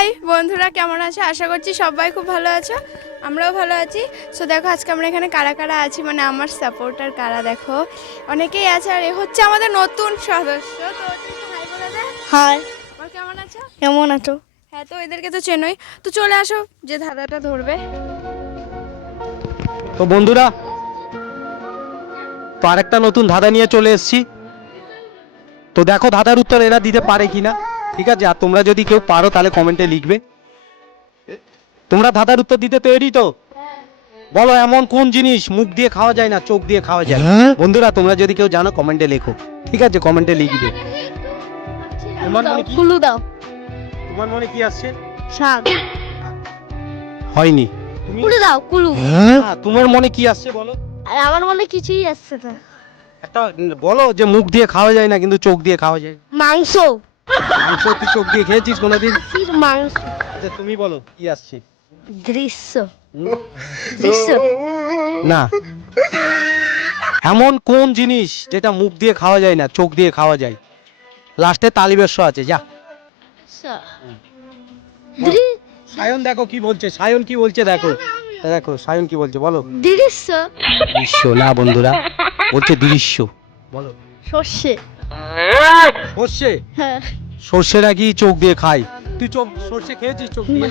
High বন্ধুরা, কেমন আছো? আশা করছি সবাই খুব ভালো আছো, আমরাও ভালো আছি। সো দেখো আজকে আমরা এখানে কারা কারা আছি, মানে আমার সাপোর্টার কারা দেখো অনেকেই আছে। আর এ হচ্ছে আমাদের নতুন সদস্য। তো হাই বলে দে। হাই, আর কেমন আছো? কেমন আছো? হ্যাঁ, তো এদেরকে তো চেনোই। তো চলে আসো, যে ধাঁধাটা ধরবে। তো বন্ধুরা, তো আরেকটা নতুন ধাঁধা নিয়ে চলে এসেছি। তো দেখো ধাঁধার উত্তর এরা দিতে পারে কিনা, ঠিক আছে? আর তোমরা যদি কেউ পারো তাহলে কমেন্টে লিখবে। তোমরা ধাঁধার উত্তর দিতে তৈরি তো? বলো, এমন কোন জিনিস মুখ দিয়ে খাওয়া যায় না, চোখ দিয়ে খাওয়া যায়? বন্ধুরা, তোমরা যদি কেউ জানো কমেন্টে লেখো, ঠিক আছে? কমেন্টে লিখবে। তোমার মনে কি? কুলু দাও। তোমার মনে কি আসছে? শাক। হয়নি। তুমি কুলু দাও, কুলু। তোমার মনে কি আসছে বলো? আর আমার মনে কিছুই আসছে না। একটা বলো যে মুখ দিয়ে খাওয়া যায় না কিন্তু চোখ দিয়ে খাওয়া যায়। মাংস। মাংস তুই চোখ দিয়ে খেয়েছিস কোনোদিন? কির মাংস? আচ্ছা তুমি বলো কি আসছে? দৃশ্য। দৃশ্য। না। এমন কোন জিনিস যেটা মুখ দিয়ে খাওয়া যায় না, চোখ দিয়ে খাওয়া যায়? লাস্টে তালিবেশ্ব আছে, যা। সায়ন দেখো কি বলছে, সায়ন কি বলছে দেখো। দেখো সায়ন কি বলছে, বলো। দৃশ্য। দৃশ্য না বন্ধুরা, বলছে দৃশ্য। বলো। সর্ষে। সর্ষে? হ্যাঁ। সর্ষে নাকি চোখ দিয়ে খাই? তুই চোখ সর্ষে খেয়েছিস চোখ দিয়ে?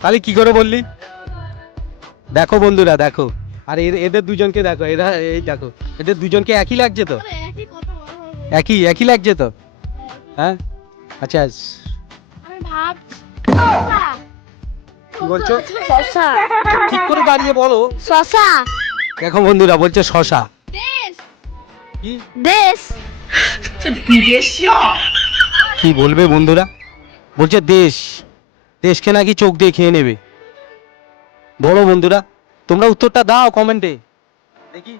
তাহলে কি করে বললি? দেখো বন্ধুরা দেখো, আর এদের দুজনকে দেখো, এরা এই দেখো, এদের দুজনকে একই লাগছে তো? একই একই লাগছে তো? হ্যাঁ, আচ্ছা। আমি ভাবছি কি বলছো? শশা। ঠিক করে দাঁড়িয়ে বলো। শশা। দেখো বন্ধুরা, বলছে শশা। কি দেশ। কি বলবে বন্ধুরা? বলছে দেশ। দেশকে নাকি চোখ দিয়ে খেয়ে নেবে। বলো বন্ধুরা, তোমরা উত্তরটা দাও কমেন্টে দেখি।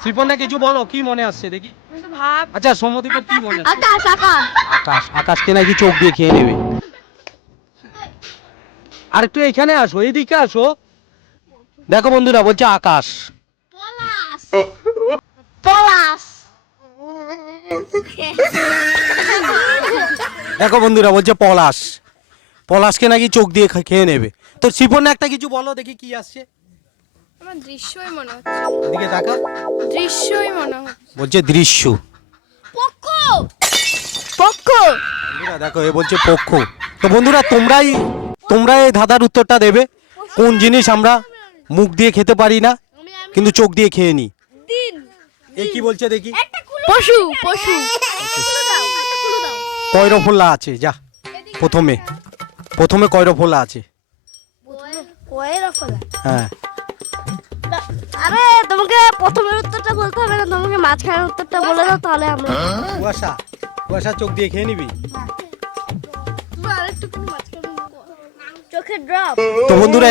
শ্রীপর্ণা কিছু বলো, কি মনে আসছে দেখি। ভাব। আচ্ছা সৌম্যদীপের কি মনে আসছে? আকাশ। আকাশ। আকাশ। আকাশকে নাকি চোখ দিয়ে খেয়ে নেবে। আর একটু এখানে আসো, এইদিকে আসো। দেখো বন্ধুরা, বলছে আকাশ। পলাশ। পলাশ। দেখো বন্ধুরা, বলছে পলাশ। পলাশকে নাকি চোখ দিয়ে খেয়ে নেবে। তো শ্রীপর্ণা একটা কিছু বলো দেখি কি আসছে। আমার দৃশ্যই মনে হচ্ছে। এদিকে তাকা। দৃশ্যই মনে হচ্ছে। বলছে দৃশ্য। পক্ষ। পক্ষ। বন্ধুরা দেখো, এ বলছে পক্ষ। তো বন্ধুরা, তোমরা এই ধাঁধার উত্তরটা দেবে। কোন জিনিস আমরা মুখ দিয়ে খেতে পারি না কিন্তু চোখ দিয়ে খেয়ে নি? দিন। এই কি বলছে দেখি। পশু। পশু। কয়রফলা আছে, যা। প্রথমে কয়রফলা আছে? হ্যাঁ। আরে তোমাকে প্রথমের উত্তরটা বলতে হবে না, তোমাকে মাঝখানের উত্তরটা বলে দাও, তাহলে আমরা কুয়াশা। কুয়াশা চোখ দিয়ে খেয়ে নিবি? চোখের ড্রপ। তো বন্ধুরা,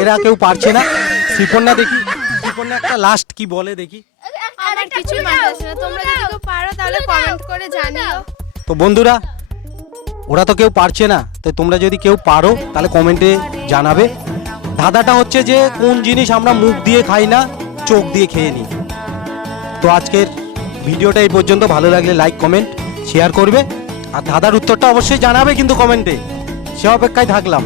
এরা কেউ পারছে না। শ্রীপর্ণা দেখি, শ্রীপর্ণা একটা লাস্ট কি বলে দেখি। আমার কিছুই মাথায় আসছে না। তোমরা যদি কেউ পারো তাহলে কমেন্ট করে জানিও। তো বন্ধুরা, ওরা তো কেউ পারছে না, তাই তোমরা যদি কেউ পারো তাহলে কমেন্টে জানাবে। ধাঁধাটা হচ্ছে যে কোন জিনিস আমরা মুখ দিয়ে খাই না, চোখ দিয়ে খেয়ে নিই। তো আজকের ভিডিওটা এই পর্যন্ত। ভালো লাগলে লাইক কমেন্ট শেয়ার করবে, আর ধাঁধার উত্তরটা অবশ্যই জানাবে কিন্তু কমেন্টে। সে অপেক্ষায় থাকলাম।